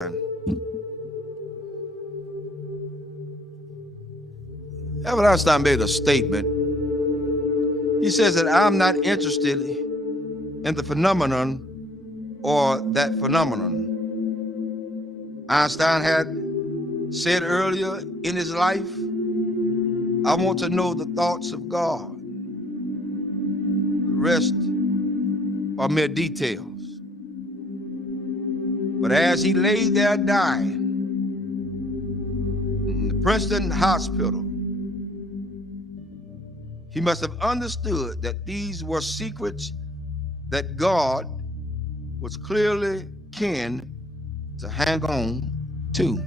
Albert Einstein made a statement. He says that I'm not interested in the phenomenon or that phenomenon. Einstein had said earlier in his life, I want to know the thoughts of God. The rest are mere details. But as he lay there dying in the Princeton hospital, he must have understood that these were secrets that God was clearly keen to hang on to.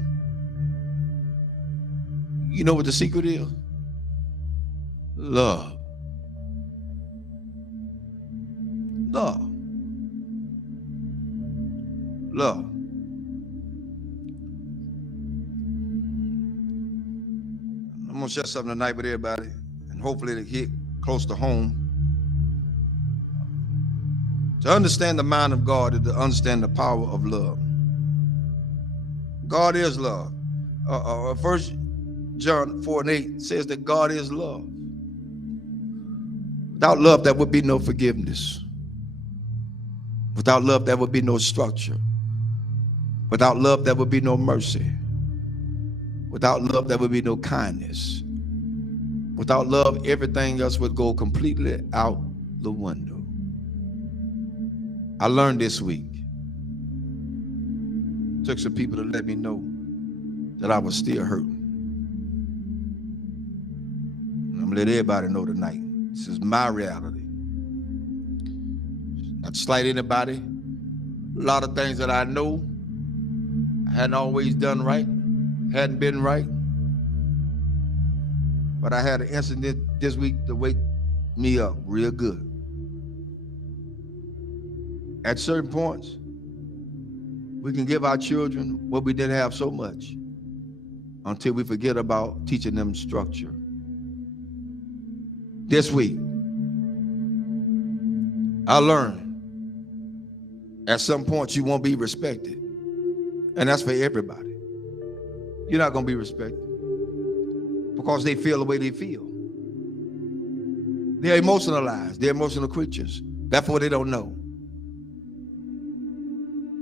You know what the secret is? Love. Love. Love. I'm going to share something tonight with everybody, and hopefully it'll hit close to home. To understand the mind of God is to understand the power of love. God is love. 1 John 4:8 says that God is love. Without love, there would be no forgiveness. Without love, there would be no structure. Without love, there would be no mercy. Without love, there would be no kindness. Without love, everything else would go completely out the window. I learned this week. Took some people to let me know that I was still hurting. And I'm gonna let everybody know tonight. This is my reality. Not to slight anybody. A lot of things that I know I hadn't always done right, hadn't been right. But I had an incident this week to wake me up real good. At certain points, we can give our children what we didn't have so much until we forget about teaching them structure. This week, I learned at some point you won't be respected. And that's for everybody. You're not going to be respected because they feel the way they feel. They're emotionalized. They're emotional creatures. Therefore, they don't know.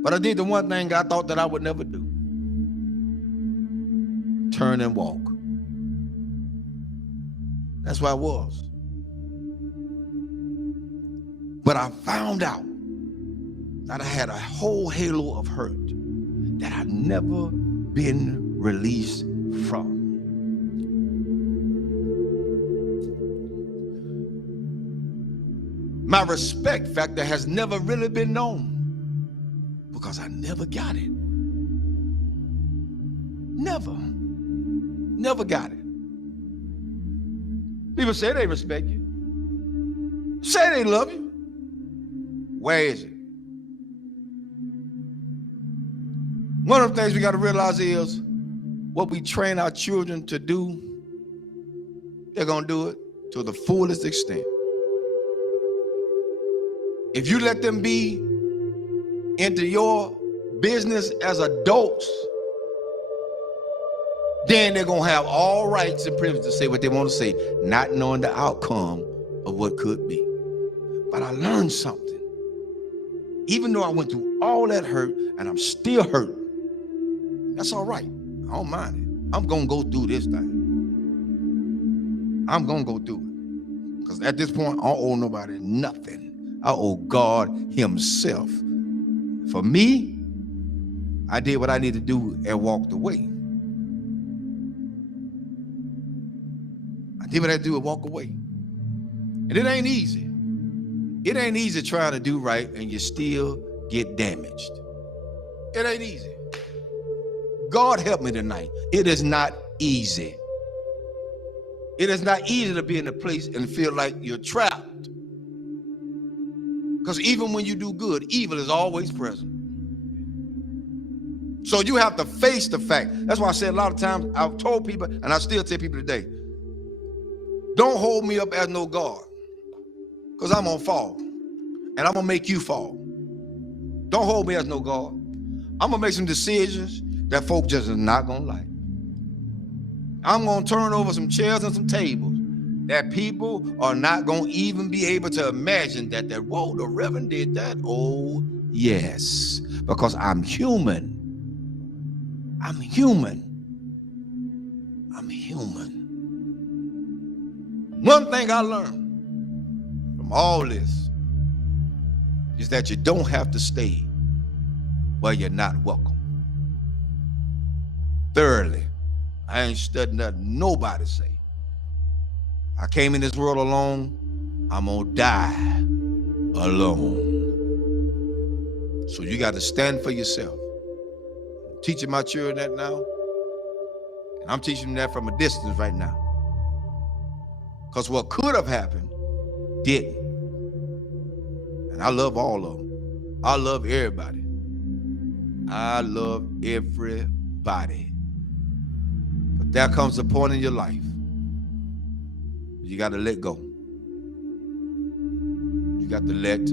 But I did the one thing I thought that I would never do. Turn and walk. That's where I was. But I found out that I had a whole halo of hurt that I'd never been released from. My respect factor has never really been known because I never got it. Never got it. People say they respect you. Say they love you. Where is it? One of the things we got to realize is what we train our children to do, they're going to do it to the fullest extent. If you let them be into your business as adults, then they're going to have all rights and privileges to say what they want to say, not knowing the outcome of what could be. But I learned something. Even though I went through all that hurt and I'm still hurt, that's all right. I don't mind it. I'm going to go through this thing. I'm going to go through it. Because at this point, I don't owe nobody nothing. I owe God himself. For me, I did what I needed to do and walked away. I did what I had to do and walk away. And it ain't easy. It ain't easy trying to do right and you still get damaged. It ain't easy. God help me tonight. It is not easy. It is not easy to be in a place and feel like you're trapped. Because even when you do good, evil is always present. So you have to face the fact. That's why I said a lot of times, I've told people, and I still tell people today, don't hold me up as no God. Because I'm going to fall. And I'm going to make you fall. Don't hold me as no God. I'm gonna make some decisions that folk just is not gonna like. I'm gonna turn over some chairs and some tables that people are not gonna even be able to imagine that whoa, the Reverend did that. Oh, yes, because I'm human. I'm human. I'm human. One thing I learned from all this is that you don't have to stay where you're not welcome. Thirdly, I ain't studying nothing nobody say. I came in this world alone. I'm gonna die alone. So you got to stand for yourself. I'm teaching my children that now, and I'm teaching them that from a distance right now. Because what could have happened didn't. And I love all of them. I love everybody. I love everybody. But there comes a point in your life you got to let go. You got to let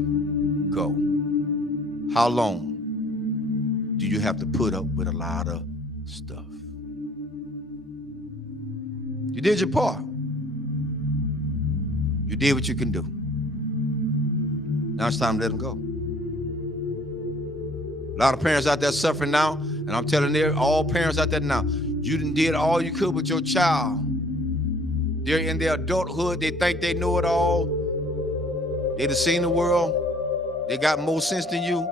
go. How long do you have to put up with a lot of stuff? You did your part. You did what you can do. Now it's time to let them go. A lot of parents out there suffering now, and I'm telling all parents out there now, you done did all you could with your child. They're in their adulthood. They think they know it all. They done seen the world. They got more sense than you.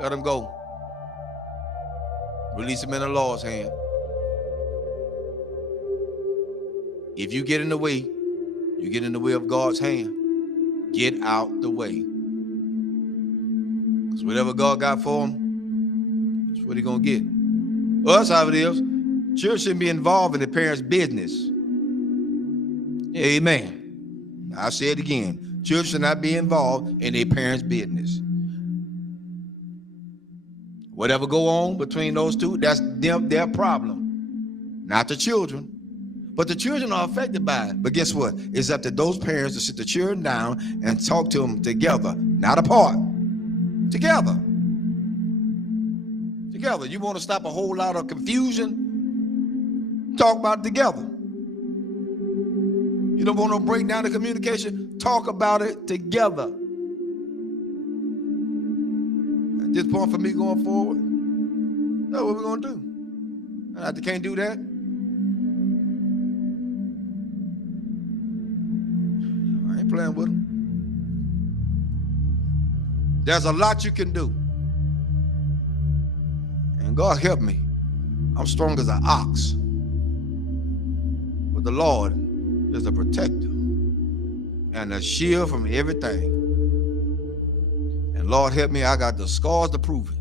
Let them go. Release them in the Lord's hand. If you get in the way, you get in the way of God's hand. Get out the way. Because whatever God got for them, that's what he's going to get. Well, that's how it is. Children shouldn't be involved in the parents' business. Amen. I'll say it again. Children should not be involved in their parents' business. Whatever go on between those two, that's their problem. Not the children. But the children are affected by it. But guess what? It's up to those parents to sit the children down and talk to them together, not apart. Together. Together. You want to stop a whole lot of confusion? Talk about it together. You don't want to break down the communication? Talk about it together. At this point for me going forward, that's what we're going to do. And if they can't do that, I ain't playing with them. There's a lot you can do. And God help me. I'm strong as an ox. But the Lord is a protector and a shield from everything. And Lord help me, I got the scars to prove it.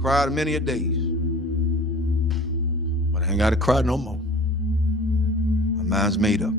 Cried many a days. But I ain't got to cry no more. My mind's made up.